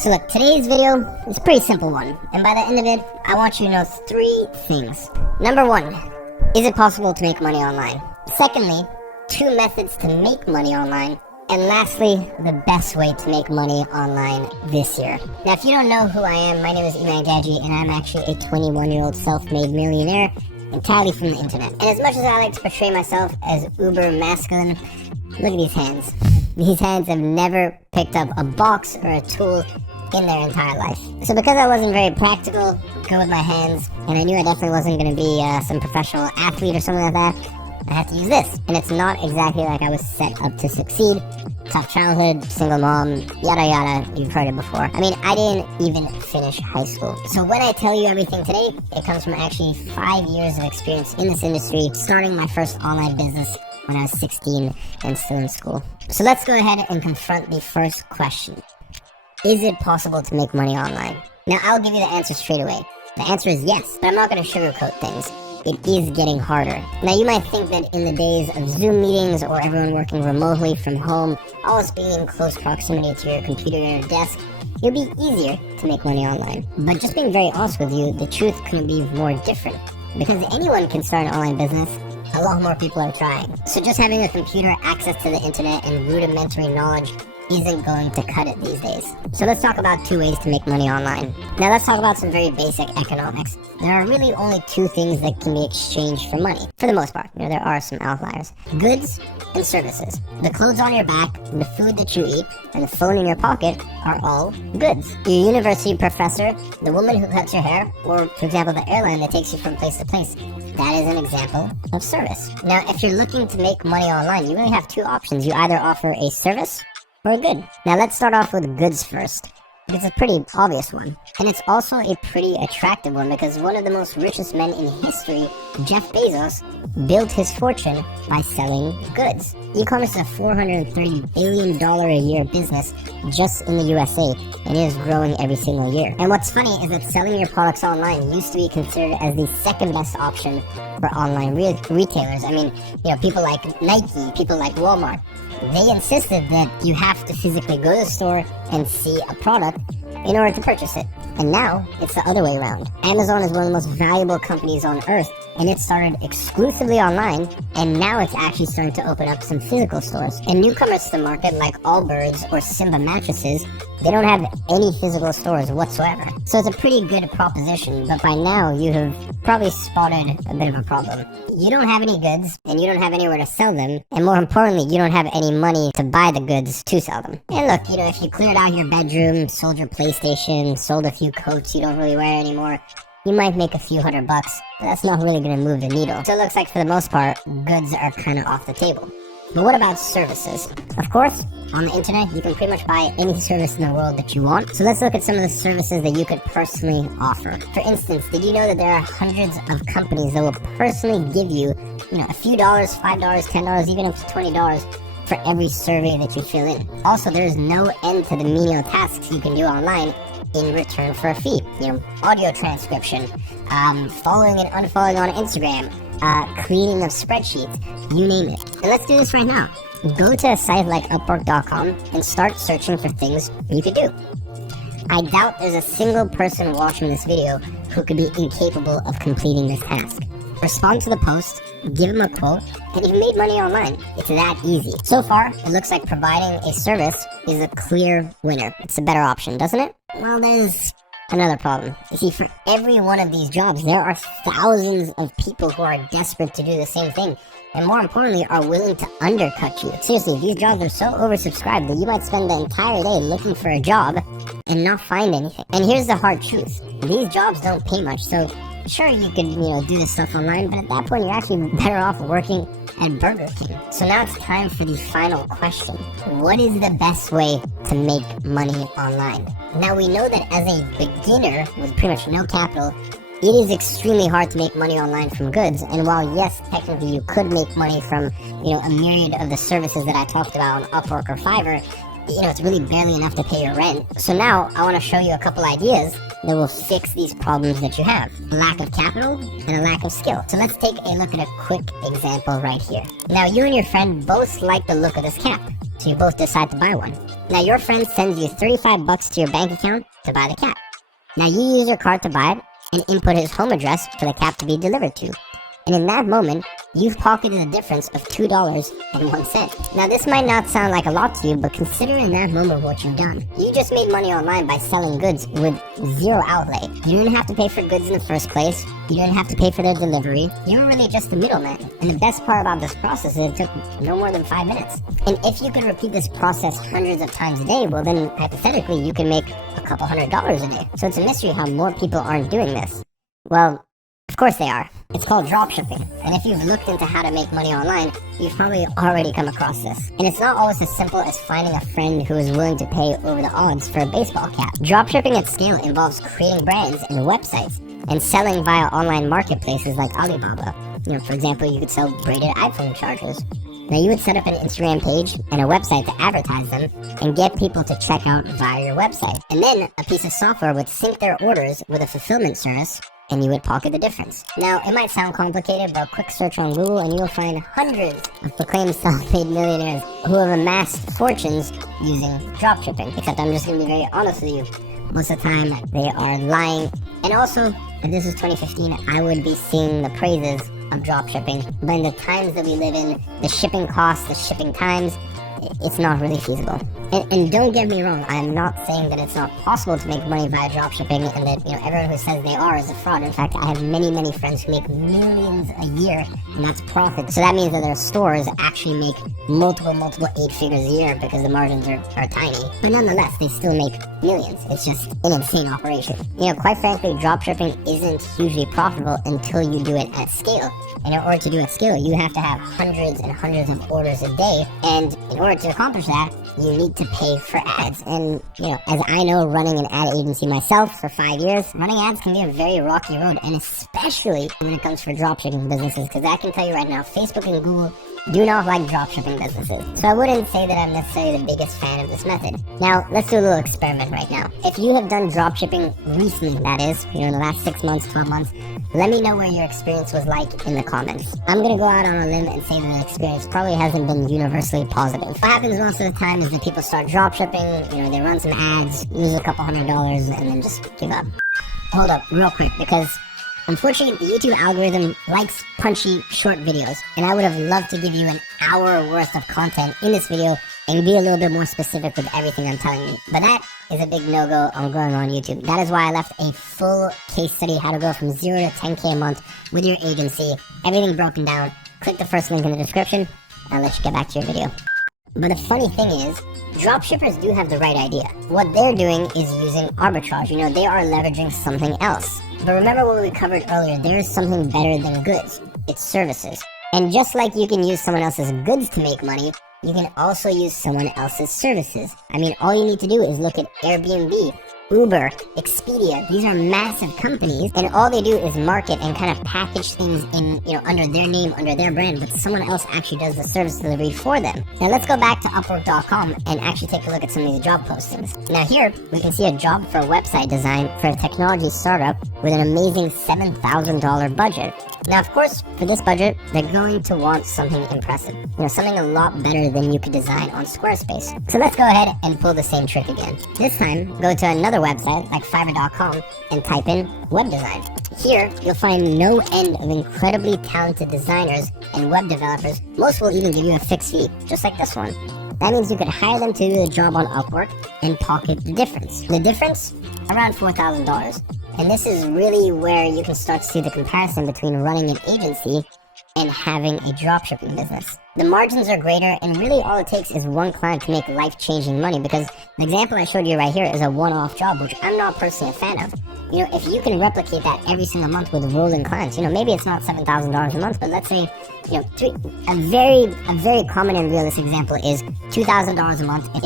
So look, today's video is a pretty simple one, and by the end of it, I want you to know 3 things. Number 1, is it possible to make money online? Secondly, 2 methods to make money online. And lastly, the best way to make money online this year. Now, if you don't know who I am, my name is Magento, and I'm actually a 21-year-old self-made millionaire entirely from the internet. And as much as I like to portray myself as uber masculine, look at these hands. These hands have never picked up a box or a tool in their entire life. So because I wasn't very practical, good with my hands, and I knew I definitely wasn't going to be some professional athlete or something like that, I had to use this. And it's not exactly like I was set up to succeed. Tough childhood, single mom, yada yada, you've heard it before. I mean, I didn't even finish high school. So when I tell you everything today, it comes from actually 5 years of experience in this industry, starting my first online business when I was 16 and still in school. So let's go ahead and confront the first question. Is it possible to make money online? Now, I'll give you the answer straight away. The answer is yes, but I'm not going to sugarcoat things. It is getting harder. Now, you might think that in the days of Zoom meetings or everyone working remotely from home, always being in close proximity to your computer or your desk, it'll be easier to make money online. But just being very honest with you, the truth couldn't be more different. Because anyone can start an online business, a lot more people are trying. So just having a computer, access to the internet, and rudimentary knowledge isn't going to cut it these days. So let's talk about 2 ways to make money online. Now let's talk about some very basic economics. There are really only 2 things that can be exchanged for money, for the most part. There are some outliers. Goods and services. The clothes on your back, the food that you eat, and the phone in your pocket are all goods. Your university professor, the woman who cuts your hair, or for example the airline that takes you from place to place, that is an example of service. Now if you're looking to make money online, you really have 2 options. You either offer a service or a good. Now let's start off with goods first. It's a pretty obvious one. And it's also a pretty attractive one because one of the most richest men in history, Jeff Bezos, built his fortune by selling goods. E-commerce is a $430 billion a year business just in the USA, and it is growing every single year. And what's funny is that selling your products online used to be considered as the second best option for online retailers. I mean, people like Nike, people like Walmart, they insisted that you have to physically go to the store and see a product in order to purchase it. And now, it's the other way around. Amazon is one of the most valuable companies on earth, and it started exclusively online, and now it's actually starting to open up some physical stores. And newcomers to the market, like Allbirds or Simba mattresses, they don't have any physical stores whatsoever. So it's a pretty good proposition, but by now you have probably spotted a bit of a problem. You don't have any goods, and you don't have anywhere to sell them, and more importantly, you don't have any money to buy the goods to sell them. And look, if you cleared out your bedroom, sold your PlayStation, sold a few coats you don't really wear anymore, you might make a few $100, but that's not really going to move the needle. So it looks like for the most part, goods are kind of off the table. But what about services? Of course, on the internet, you can pretty much buy any service in the world that you want. So let's look at some of the services that you could personally offer. For instance, did you know that there are hundreds of companies that will personally give you, a few dollars, $5, $10, even up to $20 for every survey that you fill in? Also, there is no end to the menial tasks you can do online in return for a fee. Audio transcription, following and unfollowing on Instagram, creating of spreadsheets, you name it. And let's do this right now. Go to a site like Upwork.com and start searching for things you could do. I doubt there's a single person watching this video who could be incapable of completing this task. Respond to the post, give them a quote, and you've made money online. It's that easy. So far, it looks like providing a service is a clear winner. It's a better option, doesn't it? Well, there's another problem. You see, for every one of these jobs, there are thousands of people who are desperate to do the same thing, and more importantly, are willing to undercut you. Seriously, these jobs are so oversubscribed that you might spend the entire day looking for a job and not find anything. And here's the hard truth. These jobs don't pay much, so sure, you could, do this stuff online, but at that point, you're actually better off working at Burger King. So now it's time for the final question. What is the best way to make money online? Now, we know that as a beginner with pretty much no capital, it is extremely hard to make money online from goods. And while, yes, technically you could make money from, a myriad of the services that I talked about on Upwork or Fiverr, it's really barely enough to pay your rent. So now I want to show you a couple ideas that will fix these problems that you have. A lack of capital and a lack of skill. So let's take a look at a quick example right here. Now, you and your friend both like the look of this cap. So you both decide to buy one. Now your friend sends you $35 to your bank account to buy the cap. Now you use your card to buy it and input his home address for the cap to be delivered to. And in that moment, you've pocketed a difference of $2.01. Now this might not sound like a lot to you, but consider in that moment what you've done. You just made money online by selling goods with zero outlay. You didn't have to pay for goods in the first place. You didn't have to pay for their delivery. You were really just the middleman. And the best part about this process is it took no more than 5 minutes. And if you can repeat this process hundreds of times a day, well then hypothetically you can make a couple $100s a day. So it's a mystery how more people aren't doing this. Well, of course they are. It's called dropshipping. And if you've looked into how to make money online, you've probably already come across this. And it's not always as simple as finding a friend who is willing to pay over the odds for a baseball cap. Dropshipping at scale involves creating brands and websites and selling via online marketplaces like Alibaba. For example, you could sell braided iPhone chargers. Now you would set up an Instagram page and a website to advertise them and get people to check out via your website. And then a piece of software would sync their orders with a fulfillment service and you would pocket the difference. Now, it might sound complicated, but a quick search on Google and you'll find hundreds of proclaimed self-made millionaires who have amassed fortunes using dropshipping. Except I'm just gonna be very honest with you. Most of the time, they are lying. And also, if this is 2015, I would be singing the praises of dropshipping. But in the times that we live in, the shipping costs, the shipping times, it's not really feasible. And don't get me wrong, I'm not saying that it's not possible to make money via dropshipping and that everyone who says they are is a fraud. In fact, I have many friends who make millions a year, and that's profit. So that means that their stores actually make multiple 8 figures a year because the margins are tiny. But nonetheless, they still make millions. It's just an insane operation. Quite frankly, dropshipping isn't hugely profitable until you do it at scale. And in order to do it at scale, you have to have hundreds and hundreds of orders a day. And in order to accomplish that, you need to pay for ads. And, as I know, running an ad agency myself for 5 years, running ads can be a very rocky road, and especially when it comes for dropshipping businesses, because I can tell you right now, Facebook and Google do not like dropshipping businesses. So I wouldn't say that I'm necessarily the biggest fan of this method. Now, let's do a little experiment right now. If you have done dropshipping recently, that is, in the last 6 months, 12 months, let me know what your experience was like in the comments. I'm gonna go out on a limb and say that the experience probably hasn't been universally positive. What happens most of the time is that people start dropshipping, they run some ads, lose a couple $100s, and then just give up. Hold up, real quick, because unfortunately, the YouTube algorithm likes punchy, short videos, and I would have loved to give you an hour worth of content in this video and be a little bit more specific with everything I'm telling you. But that is a big no-go on going on YouTube. That is why I left a full case study how to go from 0 to 10K a month with your agency, everything broken down. Click the first link in the description, and I'll let you get back to your video. But the funny thing is, dropshippers do have the right idea. What they're doing is using arbitrage. They are leveraging something else. But remember what we covered earlier, there is something better than goods. It's services. And just like you can use someone else's goods to make money, you can also use someone else's services. All you need to do is look at Airbnb, Uber, Expedia. These are massive companies, and all they do is market and kind of package things in, under their name, under their brand, but someone else actually does the service delivery for them. Now let's go back to Upwork.com and actually take a look at some of these job postings. Now here, we can see a job for website design for a technology startup with an amazing $7,000 budget. Now, of course, for this budget, they're going to want something impressive. Something a lot better than you could design on Squarespace. So let's go ahead and pull the same trick again. This time, go to another website like Fiverr.com and type in web design. Here, you'll find no end of incredibly talented designers and web developers. Most will even give you a fixed fee, just like this one. That means you could hire them to do the job on Upwork and pocket the difference. The difference? Around $4,000. And this is really where you can start to see the comparison between running an agency and having a dropshipping business. The margins are greater, and really all it takes is one client to make life-changing money, because the example I showed you right here is a one-off job, which I'm not personally a fan of. If you can replicate that every single month with rolling clients, maybe it's not $7,000 a month, but let's say, a very common and realistic example is $2,000 a month. In